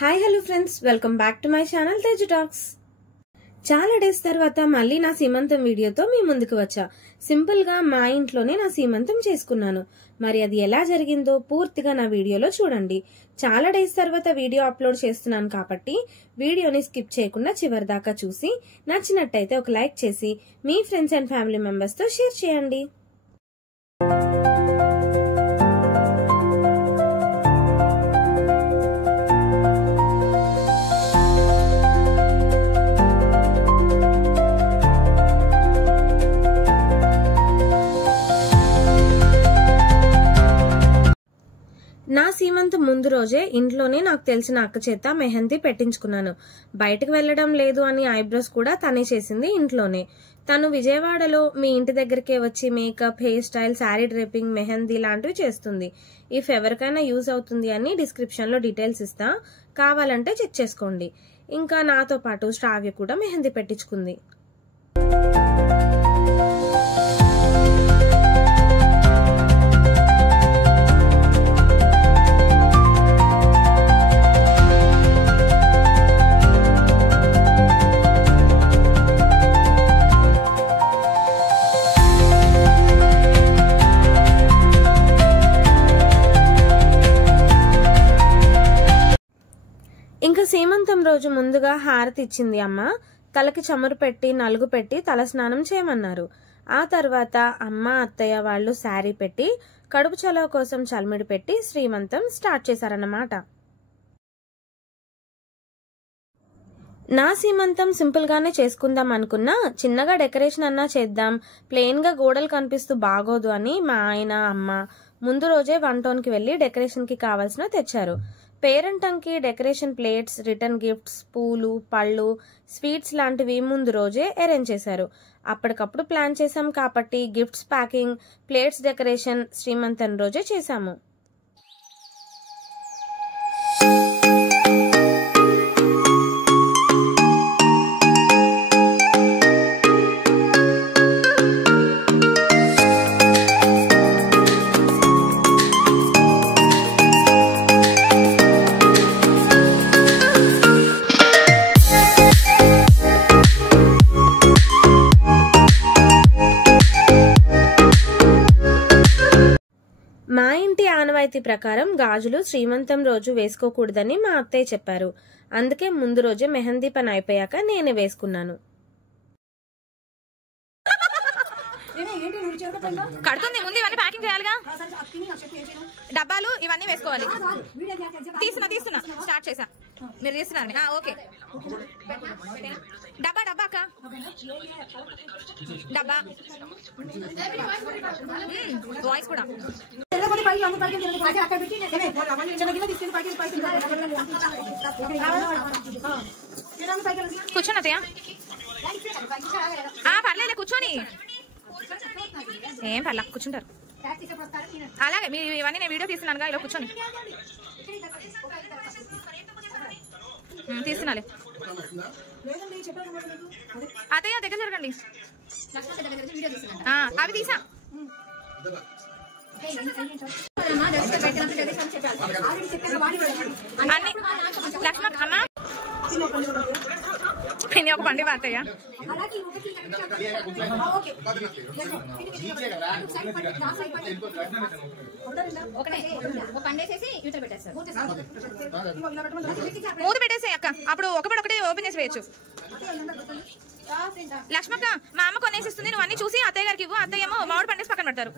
Hi hello friends, welcome back to my channel Teju talks. చాలా days తర్వాత మళ్ళీ నా సీమంతం వీడియోతో మీ ముందుకు వచ్చా. సింపుల్ గా మా ఇంట్లోనే నా సీమంతం చేసుకున్నాను. మరి అది ఎలా జరిగిందో పూర్తిగా నా వీడియోలో చూడండి. చాలా డేస్ తర్వాత వీడియో అప్లోడ్ చేస్తున్నాను కాబట్టి వీడియోని స్కిప్ చేయకుండా చివరి దాకా చూసి నచ్చినట్టయితే ఒక లైక్ చేసి మీ ఫ్రెండ్స్ అండ్ ఫ్యామిలీ మెంబర్స్ తో షేర్ చేయండి. నా సీమంతం ముందు రోజే ఇంట్లోనే నాకు తెలిసిన అక్క చేత మెహందీ పెట్టించుకున్నాను. బయటకు వెళ్లడం లేదు అని ఐబ్రోస్ కూడా తనే చేసింది ఇంట్లోనే. తను విజయవాడలో మీ ఇంటి దగ్గరికే వచ్చి makeup, hair style, sari draping, mehndi లాంటివి చేస్తుంది. ఇఫ్ ఎవరికైనా యూజ్ అవుతుంది అని డిస్క్రిప్షన్ లో డీటెయిల్స్ ఇస్తా, కావాలంటే చెక్ చేసుకోండి. ఇంకా నాతో పాటు శ్రావ్య కూడా మెహందీ పెట్టించుకుంది. ఇంకా సీమంతం రోజు ముందుగా హారతి ఇచ్చింది అమ్మ. తలకి చమురు పెట్టి నలుగు పెట్టి తలస్నానం చేయమన్నారు. ఆ తర్వాత అమ్మ, అత్తయ్య వాళ్ళు శారీ పెట్టి కడుపు చలవ కోసం చల్మిడి పెట్టి శ్రీమంతం స్టార్ట్ చేశారన్నమాట. నా సీమంతం సింపుల్ గానే చేసుకుందాం అనుకున్నా, చిన్నగా డెకరేషన్ అన్నా చేద్దాం, ప్లెయిన్ గా గోడలు కనిపిస్తూ బాగోదు అని మా ఆయన, అమ్మ ముందు రోజే వంటోన్కి వెళ్లి డెకరేషన్ కి కావాల్సిన తెచ్చారు. పేరెంటంకి డెకరేషన్ ప్లేట్స్, రిటర్న్ గిఫ్ట్స్, పూలు, పళ్ళు, స్వీట్స్ లాంటివి ముందు రోజే అరేంజ్ చేశారు. అప్పటికప్పుడు ప్లాన్ చేశాం కాబట్టి గిఫ్ట్స్ ప్యాకింగ్, ప్లేట్స్ డెకరేషన్ శ్రీమంతం రోజే చేశాము. మా ఇంటి ఆనవాయితీ ప్రకారం గాజులు శ్రీమంతం రోజు వేసుకోకూడదని మా అత్తయ్య చెప్పారు. అందుకే ముందు రోజే మెహందీ పని అయిపోయాక నేనే వేసుకున్నాను. కడుతుంది ముందు ఇవన్నీ ప్యాకింగ్ చేయాలిగా, డబ్బాలు ఇవన్నీ వేసుకోవాలి. తీస్తున్నా స్టార్ట్ చేసా, మీరు తీస్తున్నారండి. ఓకే, డబ్బా అక్క, డబ్బా వాయిస్ కూడా కూర్చోండి అత్తయ్య. పర్లేదు కూర్చోని, ఏం పర్లా కూర్చుంటారు. అలాగే మీరు ఇవన్నీ నేను వీడియో తీస్తున్నానుగా, ఇలా కూర్చోండి తీస్తున్నాలే. అత్తయ్య దగ్గర జరగండి, అవి తీసా. అన్ని లక్ష్మణ్ అమ్మా ఒక పండి అత్తయ్య. మూత పెట్టేసాయి అక్క, అప్పుడు ఒకటి ఓపెన్ చేసి వేయచ్చు. లక్ష్మక్క మా అమ్మ కొనేసిస్తుంది, నువ్వు అన్ని చూసి అత్తయ్య గారికి ఇవ్వు. అత్తయ్య ఏమో మామిడి పండేసి పక్కన పెడతారు.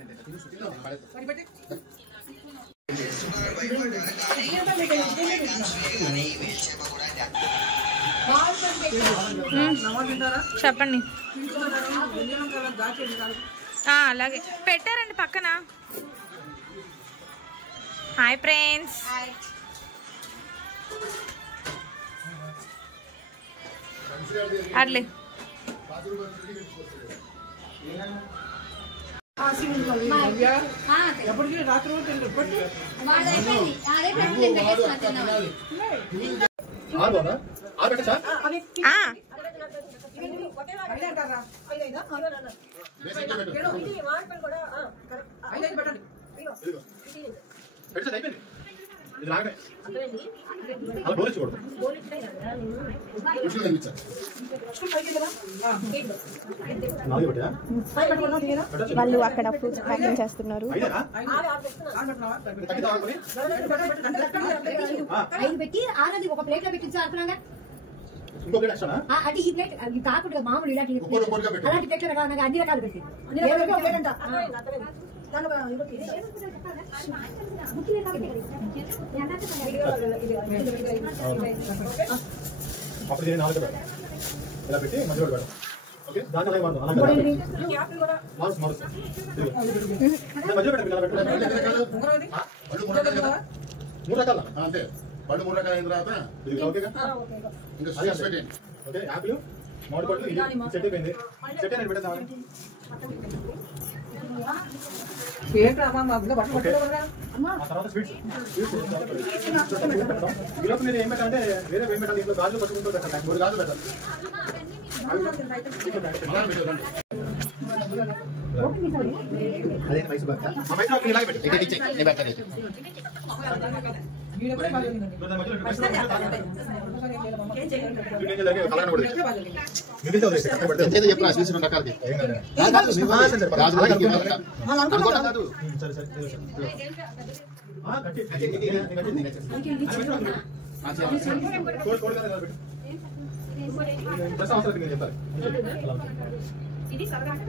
చెప్పండి. అలాగే పెట్టారండి పక్కన. హాయ్ ఫ్రెండ్స్, అట్లే వాళ్ళు అక్కడ ఫ్రూట్స్ ప్యాకింగ్ చేస్తున్నారు. పెట్టి ఆనది ఒక ప్లేట్ లో పెట్టించారు. అంటే ఈ ప్లేట్ కాకుండా మామూలు ఇలాంటి అలాంటి ప్లేట్ లో అన్ని రకాలు పెట్టి ఇలా పెట్టి మధ్యలో పెడతాం. ఓకే దాని అలాగే వాడదాం. అలాగే మారుస్ మధ్యలో పెట్టండి. మూడు రకాల అంతే పళ్ళు 3 రకాల అయిన తర్వాత ఇది ఓకేగా ఇంకా స్వీట్స్ పెట్టండి. ఓకే యాపిల్ మామిడి పళ్ళు ఇది సెట్ అయిపోయింది. సెట్ అయిన పెట్టేద్దాం. ఆ తర్వాత స్వీట్స్ ఈలోపు నేను ఏం పెట్టాలంటే వేరే ఏం పెట్టాలి. ఇంట్లో గాజులు పట్టుకుంటూ పెట్టాలి. 3 గాజులు పెట్టాలి. అదే మైసూర్ బాగా ఇలాగే పెట్టి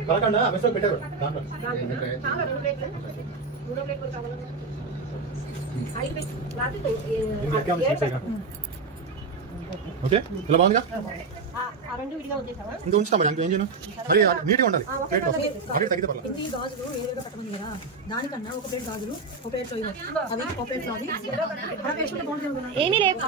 కలకండ మెస్లో పెట్టారు. ఓకే ఇలా బాగుందిగా. ఇంకా ఉంచుతాం మరి. ఇంకేం చేయను మరి నీట్గా ఉండాలి. ప్లేట్ తగ్గితే పర్లేదు. దానికన్నా ఒక ప్లేట్ గాజులు ఒక ప్లేట్ అవి ఒక ప్లేట్ ఏమీ లేదు.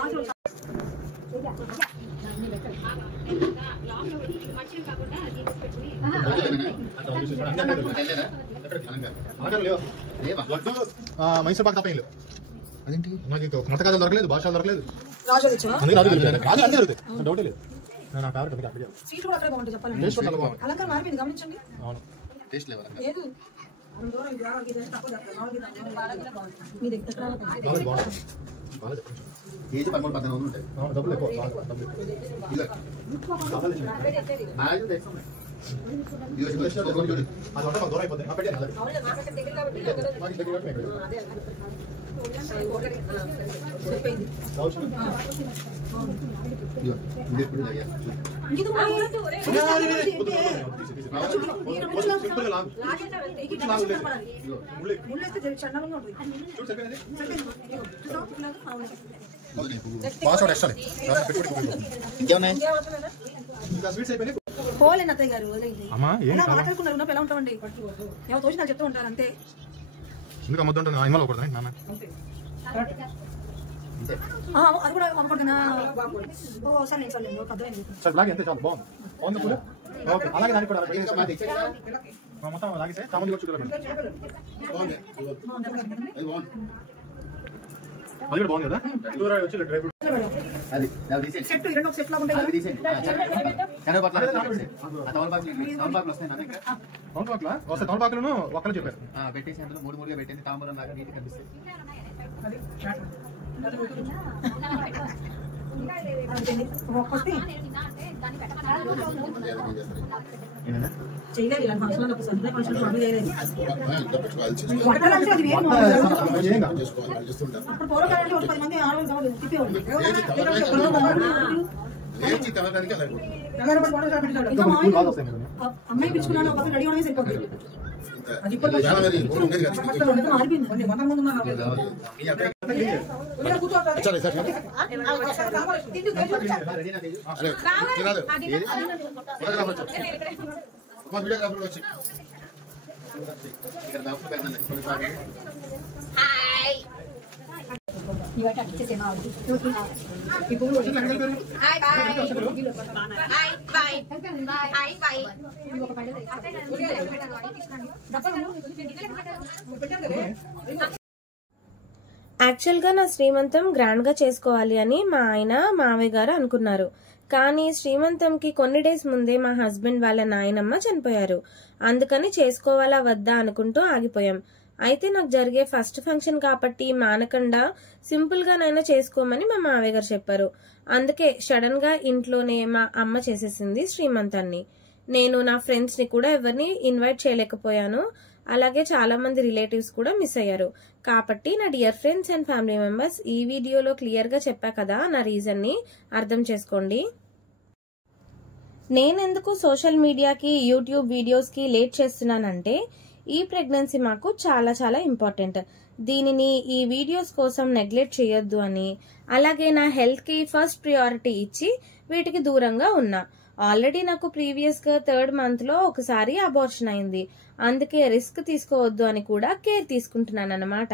మైసూర్ పాక్ తప్ప ఏం లేవు. అదేంటి నాకు మతకాజాలు దొరకలేదు, భాషలు దొరకలేదు. డౌటే లేదు. నా ఫేవరెట్ గమనించండి. అవును టేస్ట్ లేదు. కేజీ 13-14 ఉంటాయి. డబ్బులు ఎక్కువ. దూరం అయిపోతుంది. పోలేను అత్తయ్య గారు. మాట్లాడుకున్నారు ఎలా ఉంటామండి. ఎవరు తోచి నాకు చెప్తూ ఉంటారు అంతే. ఎందుకు అమ్మద్దు ఉంటుంది ఇన్వాల్వ్ అవ్వకూడదు నాన్న. అది కూడా అమ్మకూడదునా? సరే సార్ బ్లాక్ ఎంత చాలా బాగుంది. బాగుంది కూడా. ఓకే అలాగే దానికి కూడా మొత్తం లాగేసే సామాన్లు కూడా చూడాలి. అది కూడా బాగుంది కదా. దూరం వచ్చి డ్రై ఫ్రూట్ సెట్ 2 సెట్ లాగా ఉంటాయి. తమలపాకులను ఒక్కరు చెప్పారు. పెట్టేసి అందులో 3 పెట్టింది. తాంబూలం లాగా నీటి కనిపిస్తాయి. అమ్మాయి పిలుచుకున్నాను ఒక రెడీ అవడమే సరిపోతుంది. యాక్చువల్గా నా శ్రీమంతం గ్రాండ్గా చేసుకోవాలి అని మా ఆయన మావయ్య గారు అనుకున్నారు. కానీ శ్రీమంతంకి కొన్ని డేస్ ముందే మా హస్బెండ్ వాళ్ళ నాయనమ్మ చనిపోయారు. అందుకని చేసుకోవాలా వద్దా అనుకుంటూ ఆగిపోయాం. అయితే నాకు జరిగే ఫస్ట్ ఫంక్షన్ కాబట్టి మానకుండా సింపుల్గానైనా చేసుకోమని మా మావయ్య గారు చెప్పారు. అందుకే సడన్గా ఇంట్లోనే మా అమ్మ చేసేసింది శ్రీమంతాన్ని. నేను నా ఫ్రెండ్స్ని కూడా ఎవరిని ఇన్వైట్ చేయలేకపోయాను. అలాగే చాలా మంది రిలేటివ్స్ కూడా మిస్ అయ్యారు. కాబట్టి నా dear friends and family members, ఈ వీడియోలో క్లియర్గా చెప్పా కదా నా రీజన్ని అర్థం చేసుకోండి. నేనెందుకు సోషల్ మీడియాకి యూట్యూబ్ వీడియోస్కి లేట్ చేస్తున్నానంటే ఈ ప్రెగ్నెన్సీ మాకు చాలా చాలా ఇంపార్టెంట్. దీనిని ఈ వీడియోస్ కోసం నెగ్లెక్ట్ చేయొద్దు అని, అలాగే నా హెల్త్కి ఫస్ట్ ప్రియారిటీ ఇచ్చి వీటికి దూరంగా ఉన్నా. ఆల్రెడీ నాకు ప్రీవియస్గా 3rd మంత్లో ఒకసారి అబార్షన్ అయింది. అందుకే రిస్క్ తీసుకోవద్దు అని కూడా కేర్ తీసుకుంటున్నాను అన్నమాట.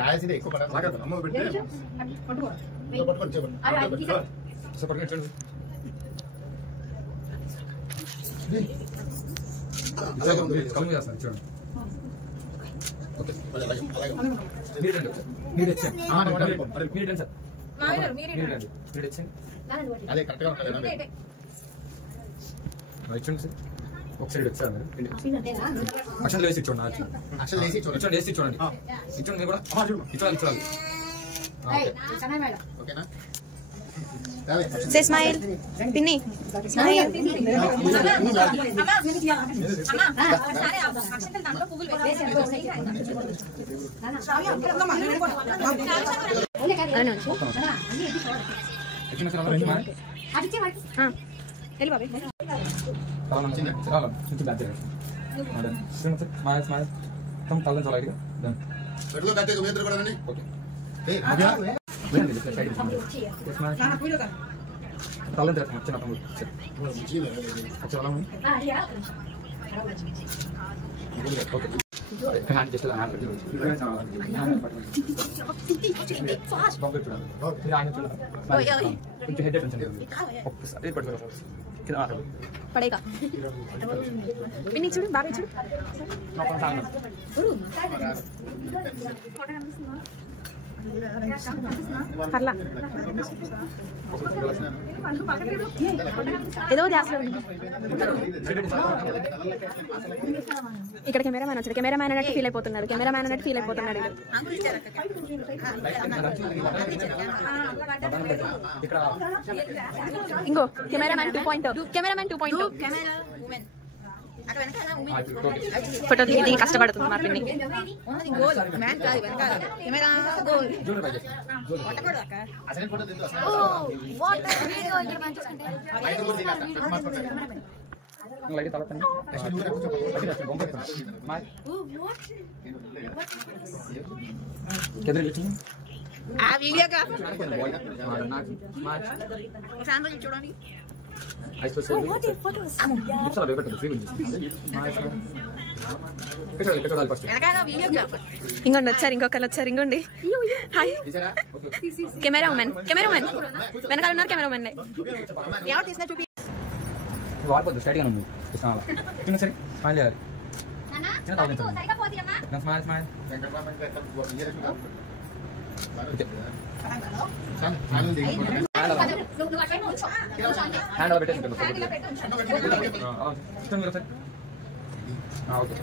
రాయాల్సిందే ఎక్కువ పడాలి. అమ్మ పెట్టి పట్టుకొని చెప్పండి. అదే కరెక్ట్ గా ఉంటుంది. ఒక సైడ్ వచ్చారు అక్షలు వేసి చూడండి. అక్షలు వేసి చూడండి. వేసి చూడండి. ఇచ్చండి కూడా ఇచ్చాలి. ఓకేనా? Say smile. Pinny. Smile. పడేగా పిన్ని చూడు బాబాయ్ చూడు పర్లా ఏదో ధ్యాసలో ఇక్కడ కెమెరా మ్యాన్ వచ్చాడు. కెమెరా మ్యాన్ అన్నట్టు ఫీల్ అయిపోతున్నాడు. ఇంకో కెమెరా మ్యాన్ 2.0 ఫోటో దిగి కష్టపడుతుంది మా పిన్ని. చూడండి ఇంకోండి వచ్చారు. ఇంకొకరు వచ్చారు. ఇంకోండి హాయ్ కెమెరా ఉమెన్ వెనకాల ఉన్నారు. కెమెరా ఉమెన్ ఎవరు తీసినా చూపి వాడిపోద్దు స్టడీగా ఉంది. సరే స్మైల్ చేయాలి. స్మైల్ హ్యాండ్ అలా పెట్టేసి ఓకే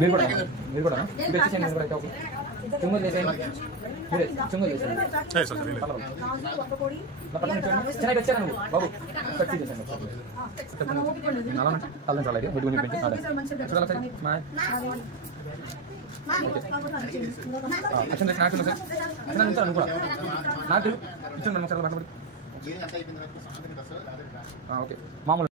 మీరు కూడా ఇక్కడ వచ్చేసేయండి. మీరు కూడా అయితే ఓకే. చుంగులు చేసేయండి. మీరే చుంగులు చేసేయండి. చిన్న వచ్చాను నువ్వు బాబు కట్ చేసేయండి. తల్లని చాలా ఇది పెట్టుకుని పెట్టి అచ్చండి నాకు సార్ అచ్చండి ఉంచాను కూడా నాకు ఇచ్చిండి సార్ పక్కన ఓకే మామూలు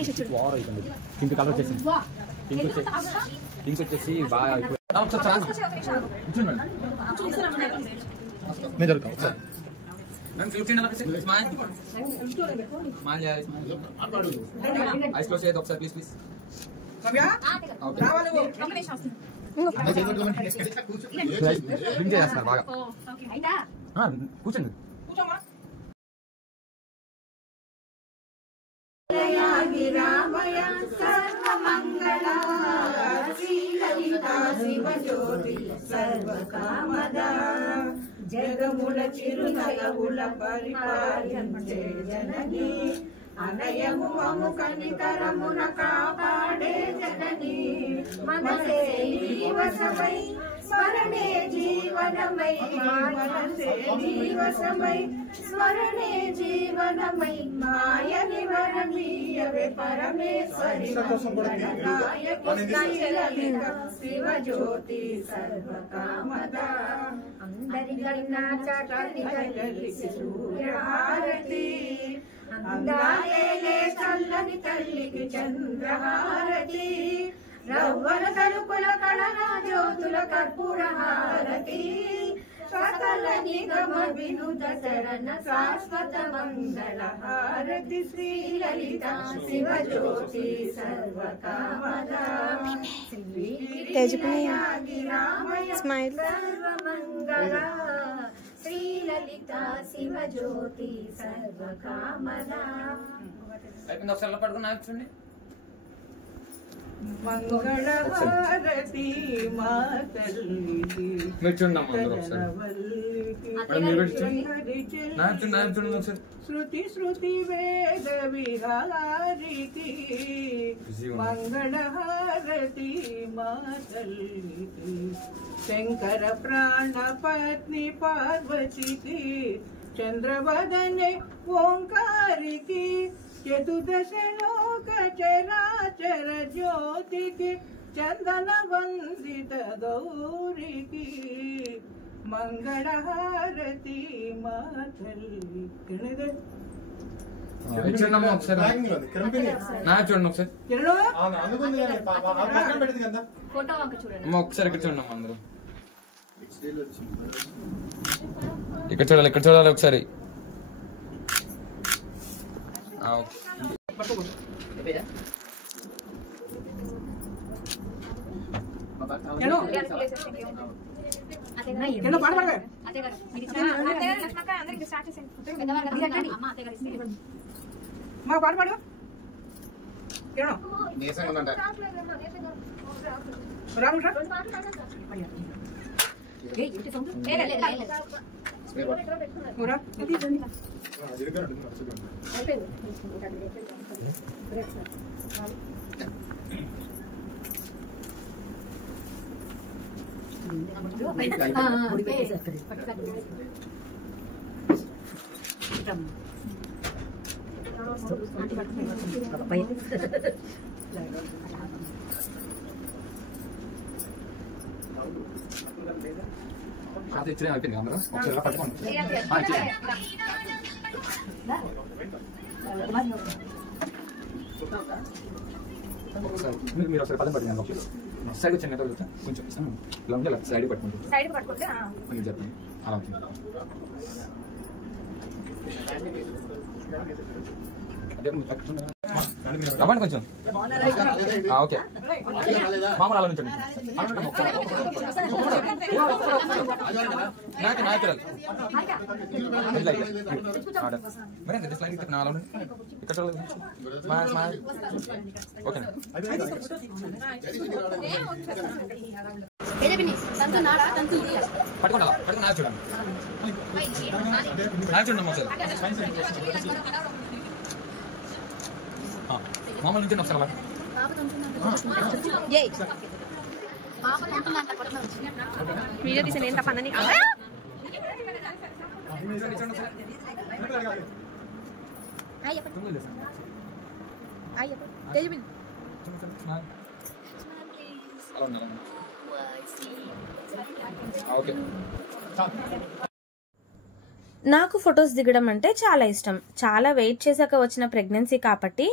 పింక్ కలర్ వచ్చేసింది. పింక్ వచ్చేసి బాగా ఐస్ క్లోజ్ చేయదు ఒకసారి ప్లీజ్ ప్లీజ్. డ్రింక్ చేస్తున్నారు బాగా కూర్చోండి. జగముల చిరునయముల పరిపాలించే జనని అనయము మము కనికరమున కాపాడే జనని మనసే జీవసమై స్మరణే జీవనమై మనసే జీవసమై స్మరణే జీవనమై మాయ నివరణీయవే పరమేశ్వరి శివజ్యోతి సర్వకామద అందరికన్నా చక్కని సూర్యహారతి అందాలే చల్లని తల్లికి చంద్రహారతి రవ్వల తలుపుల కళన జ్యోతుల కర్పూర హారతి సకల నిగమ వినుత శరణ శాశ్వత మంగళ హారతి శ్రీలలిత శివజ్యోతి సర్వకామద సర్వమంగళ శ్రీలలిత శివజ్యోతి సర్వకామద. ఒకసారి పడుకుని ఆచండి. మంగళహారతి మా తల్లికి మీరు చూడండి అందరూ ఒకసారి శృతి శృతి వేద విహారికి మంగళహారతి మా తల్లికి శంకర ప్రాణ పత్ని పార్వతికి చంద్రవదనే ఓంకారికి చతుర్దశ లోక చరాచర జ్యోతికి చందన వందిత గౌరికి మంగళహారతి మా తల్లికి. చూడమ్మా ఒకసారి నా చూడండి ఒకసారి అమ్మ ఒకసారి ఇక్కడ చూడండి అమ్మా అందరూ ఇక్కడ చూడాలి ఇక్కడ చూడాలి ఒకసారి. మా పాట పాడు అది ఇచ్చిన అయిపోయింది అందరూ ఒకసారి పట్టుకోండి. మీరు ఒకసారి పదం పట్టుకోండి. సైడ్ వచ్చింది కొంచెం ఇలా ఉంటే సైడ్ పట్టుకుంటుంది కొంచెం చెప్పండి అలా ఉంటుంది. రవ్వండి కొంచెం. ఓకే మామూలు అలా నుంచండి. న్యాచురల్ మరి స్లైడ్ ఇక్కడ అలా ఇక్కడ ఓకే. పట్టుకోండి అలా పట్టుకుని నాకు చూడండి. నాకు చూడండి అమ్మా సార్. మామూలు నుంచి ఒకసారి అలా వీడియో తీసిన ఏంట పన్నని ఓకే. నాకు ఫొటోస్ దిగడం అంటే చాలా ఇష్టం. చాలా వెయిట్ చేశాక వచ్చిన ప్రెగ్నెన్సీ కాబట్టి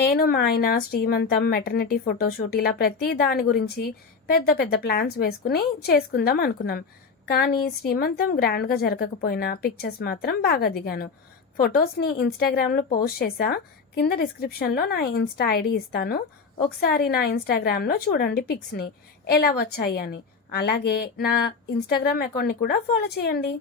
నేను మా ఆయన శ్రీమంతం, మెటర్నిటీ ఫోటోషూట్ ఇలా ప్రతి దాని గురించి పెద్ద పెద్ద ప్లాన్స్ వేసుకుని చేసుకుందాం అనుకున్నాం. కానీ శ్రీమంతం గ్రాండ్గా జరగకపోయినా పిక్చర్స్ మాత్రం బాగా దిగాను. ఫొటోస్ని ఇన్స్టాగ్రామ్లో పోస్ట్ చేసా. కింద డిస్క్రిప్షన్లో నా ఇన్స్టా ఐడి ఇస్తాను. ఒకసారి నా ఇన్స్టాగ్రామ్లో చూడండి పిక్స్ని ఎలా వచ్చాయి అని. అలాగే నా ఇన్స్టాగ్రామ్ అకౌంట్ని కూడా ఫాలో చేయండి.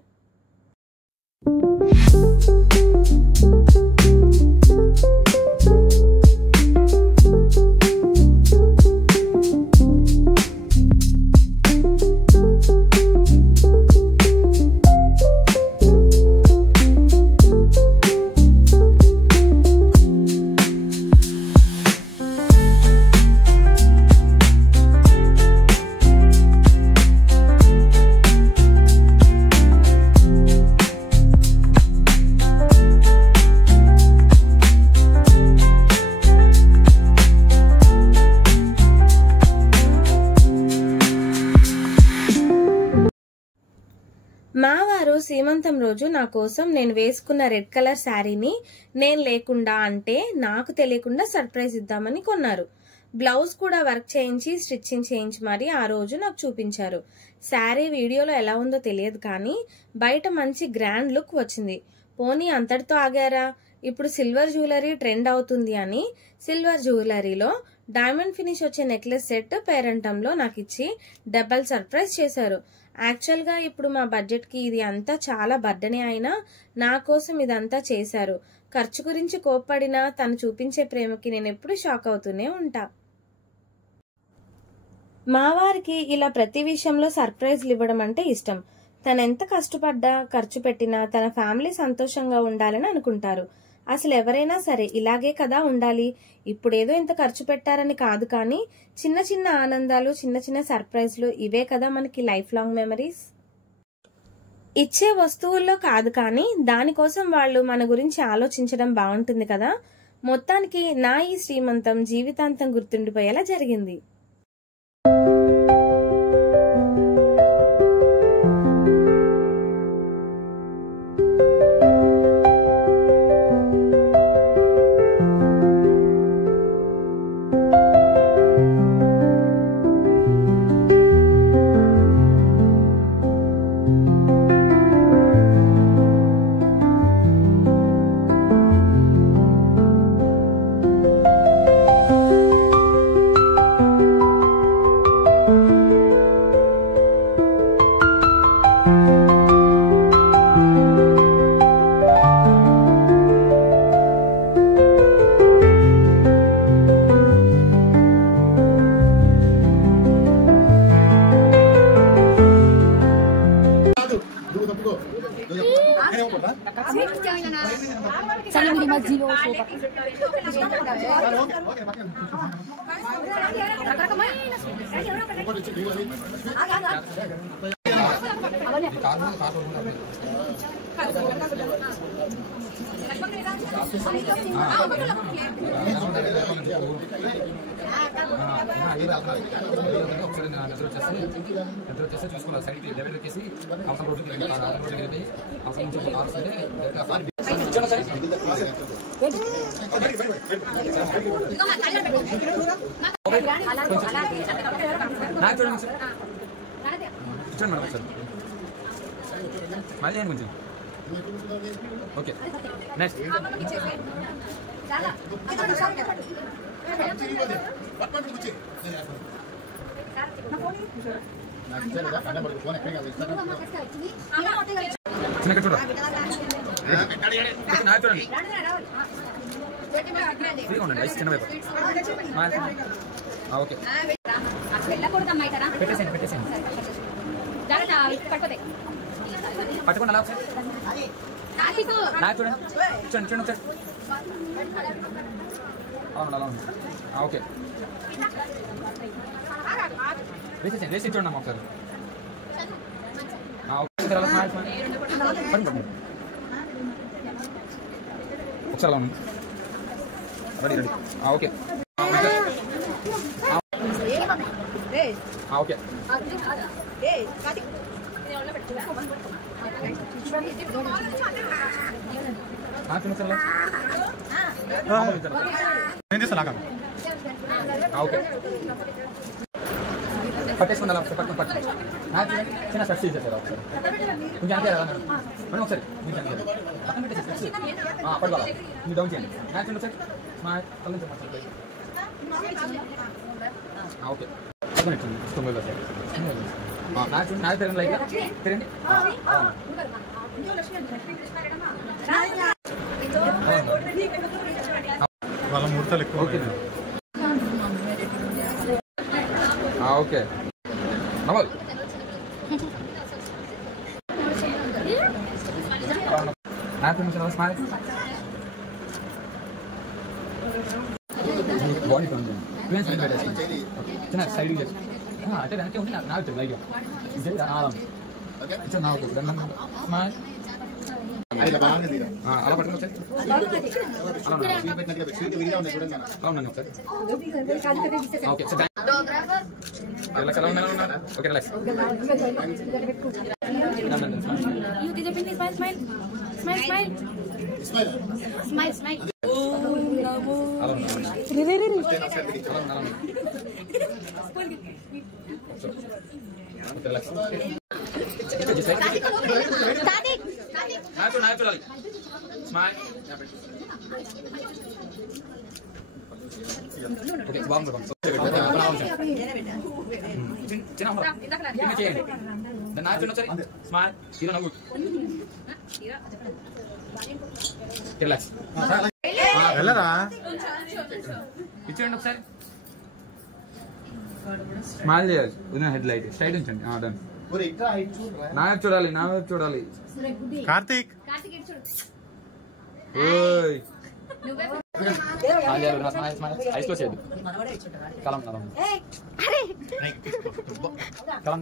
మా వారు సీమంతం రోజు నా కోసం నేను వేసుకున్న రెడ్ కలర్ శారీని నేను లేకుండా అంటే నాకు తెలియకుండా సర్ప్రైజ్ ఇద్దామని కొన్నారు. బ్లౌజ్ కూడా వర్క్ చేయించి స్టిచ్చింగ్ చేయించి మరి ఆ రోజు నాకు చూపించారు. శారీ వీడియోలో ఎలా ఉందో తెలియదు కానీ బయట మంచి గ్రాండ్ లుక్ వచ్చింది. పోనీ అంతటితో ఆగారా? ఇప్పుడు సిల్వర్ జ్యువెలరీ ట్రెండ్ అవుతుంది అని సిల్వర్ జ్యువెలరీలో డైమండ్ ఫినిష్ వచ్చే నెక్లెస్ సెట్ పేరెంటంలో నాకు ఇచ్చి డబల్ సర్ప్రైజ్ చేశారు. యాక్చువల్గా ఇప్పుడు మా బడ్జెట్కి ఇది అంతా చాలా బర్డనే అయినా నా కోసం ఇదంతా చేశారు. ఖర్చు గురించి కోప్పడినా తను చూపించే ప్రేమకి నేను ఎప్పుడు షాక్ అవుతూనే ఉంటా. మా వారికి ఇలా ప్రతి విషయంలో సర్ప్రైజ్లు ఇవ్వడం అంటే ఇష్టం. తను ఎంత కష్టపడ్డా ఖర్చు పెట్టినా తన ఫ్యామిలీ సంతోషంగా ఉండాలని అనుకుంటారు. అసలు ఎవరైనా సరే ఇలాగే కదా ఉండాలి. ఇప్పుడేదో ఇంత ఖర్చు పెట్టారని కాదు కానీ చిన్న చిన్న ఆనందాలు, చిన్న చిన్న సర్ప్రైజ్లు ఇవే కదా మనకి లైఫ్ లాంగ్ మెమరీస్. ఇచ్చే వస్తువుల్లో కాదు కానీ దానికోసం వాళ్ళు మన గురించి ఆలోచించడం బాగుంటుంది కదా. మొత్తానికి నా ఈ శ్రీమంతం జీవితాంతం గుర్తుండిపోయేలా జరిగింది. చూసుకోవాలి సైడ్ లెవెల్ ఎక్కేసి అవసరం రోజు వెళ్ళి అవసరం నుంచి నాకు చూడండి చూడండి మేడం సార్ మళ్ళీ కొంచెం ఓకే నెక్స్ట్ చిన్న చూడ చూడండి ఫ్రీగా ఉండండి ఐస్ చిన్న వైపు ఓకే పెట్టేసేయండి పట్టుకోండి అలా నాకు చూడండి చూడండి ఒకసారి అవునండి అలా ఉంది ఓకే వేసి చూడండి అమ్మా ఒకసారి ఒకసారి అలా ఉంది రెడీ ఓకే ఓకే ఓకే పట్టేసుకుందా పట్టుకుని చిన్న సెట్ చేసేసారు ఒకసారి కొంచెం అంతే కదా మేడం ఒకసారి పట్టుకోవాలి మీరు డౌన్ చేయండి నాకు చూడండి ఒకసారి మా కళ్ళు ఓకే తొమ్మిదిలో సార్ నాకు నాకు తిరండి లైక్ తిరండి వాళ్ళ ముహూర్తాలు ఎక్కువ ఓకే ఓకే నమల్ బాడీ చిన్న సైడ్ అంటే వెనక్కి ఉంటే నాకు వచ్చేది లైట్గా అలా పట్టుకుని వచ్చాయి అలా ఉన్నాను ఒకసారి ఓకే ఓకే రిలాక్స్ చూడాలి స్మైల్ ఓకే బాగుంది చేయండి నాకు సరే స్మైల్ హీరో నవ్వు రిలాక్స్ వెళ్ళరా ఇచ్చేయండి ఒకసారి స్మైల్ చేయాలి హెడ్ లైట్ స్ట్రైట్ ఉంచండి డన్ నాయకు చూడాలి చూడాలి కార్తీక్ ఐస్లో చేయదు కలం కలం కలం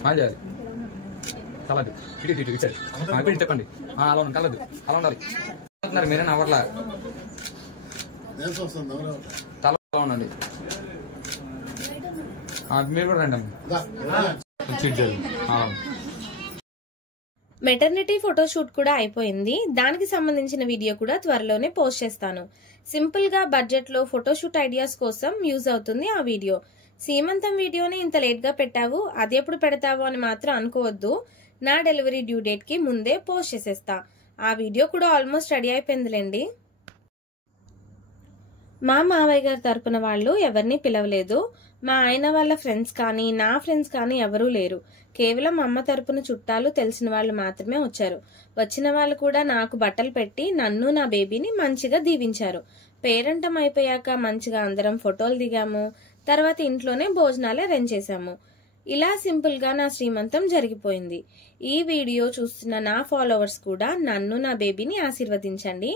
స్మైల్ చేయాలి కలదు ఇటు ఇచ్చారు ఇటు చెప్పండి అలా ఉండండి కలదు అలా ఉండాలి మీరే నవ్వర్లా తల ఉండండి మీరు కూడా రండి మెటర్నిటీ ఫోటోషూట్ కూడా అయిపోయింది. దానికి సంబంధించిన వీడియో కూడా త్వరలోనే పోస్ట్ చేస్తాను. సింపుల్ గా బడ్జెట్ లో ఫోటోషూట్ ఐడియాస్ కోసం యూజ్ అవుతుంది ఆ వీడియో. సీమంతం వీడియోని ఇంత లేట్ గా పెట్టావు, అది ఎప్పుడు పెడతావు అని మాత్రం అనుకోవద్దు. నా డెలివరీ డ్యూ డేట్ కి ముందే పోస్ట్ చేసేస్తా. ఆ వీడియో కూడా ఆల్మోస్ట్ రెడీ అయిపోయిందిలేండి. మా మావయ్య గారి తరపున వాళ్ళు ఎవరిని పిలవలేదు. మా ఆయన వాళ్ళ ఫ్రెండ్స్ కానీ నా ఫ్రెండ్స్ కానీ ఎవరూ లేరు. కేవలం అమ్మ తరపున చుట్టాలు తెలిసిన వాళ్ళు మాత్రమే వచ్చారు. వచ్చిన వాళ్ళు కూడా నాకు బట్టలు పెట్టి నన్ను నా బేబీని మంచిగా దీవించారు. పేరంటం అయిపోయాక మంచిగా అందరం ఫోటోలు దిగాము. తర్వాత ఇంట్లోనే భోజనాలు అరేంజ్ చేశాము. ఇలా సింపుల్ గా నా శ్రీమంతం జరిగిపోయింది. ఈ వీడియో చూస్తున్న నా ఫాలోవర్స్ కూడా నన్ను నా బేబీని ఆశీర్వదించండి.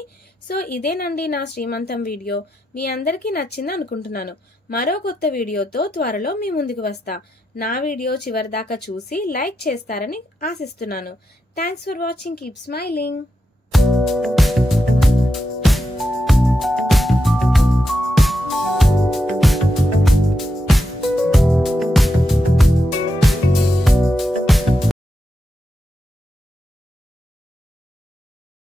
సో ఇదేనండి నా శ్రీమంతం వీడియో. మీ అందరికీ నచ్చింది అనుకుంటున్నాను. మరో కొత్త వీడియోతో త్వరలో మీ ముందుకు వస్తా. నా వీడియో చివరిదాకా చూసి లైక్ చేస్తారని ఆశిస్తున్నాను. Thanks for watching. Keep smiling.